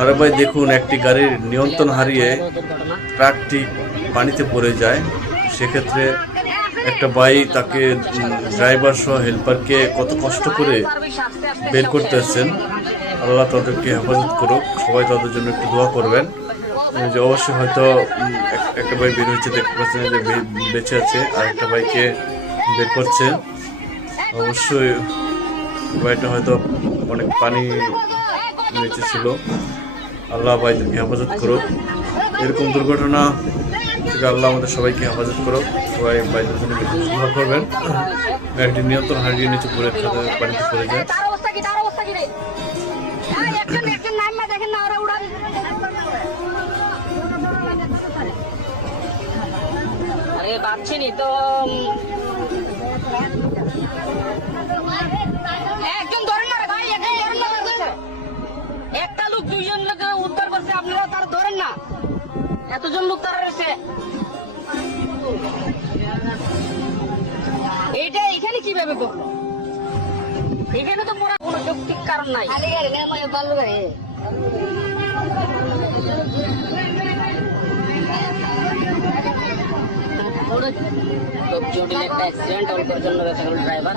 আরে ভাই দেখুন, একটি গাড়ির নিয়ন্ত্রণ হারিয়ে ট্রাকটি পানিতে পড়ে যায়। সেক্ষেত্রে একটা ভাই তাকে ড্রাইভার সহ হেল্পারকে কত কষ্ট করে বের করতেছেন। আল্লাহ তাদেরকে হেফাজত করুক, সবাই তাদের জন্য একটু দোয়া করবেন। যে অবশ্যই হয়তো একটা ভাই বের হয়েছে, দেখতে পাচ্ছেন যে বেঁচে আছে, আর একটা ভাইকে বের করছে। অবশ্যই ভাইটা হয়তো অনেক পানি নিচে ছিল। আল্লাহ ভাইদেরকে হেফাজত করুক, এরকম দুর্ঘটনা থেকে আল্লাহ আমাদের সবাইকে হেফাজত করুক। সবাই ভাইদের জন্য দোয়া করবেন। গাড়িটি নিয়ন্ত্রণ হারিয়ে নিচে পড়ে পানিতে পড়ে যায়। তো একজন ধরেন না ভাই, একজন ধরেন না। একটা লোক দুইজন লোক উদ্ধার করছে, আপনারা তার ধরেন না। এতজন লোক তারা রয়েছে, এইটা এখানে কিভাবে করলো? এখানে তো পুরো কোনো যৌক্তিক কারণ নাই। জটিল একটা অ্যাক্সিডেন্ট অল্পের জন্য বেঁচে গেল ড্রাইভার।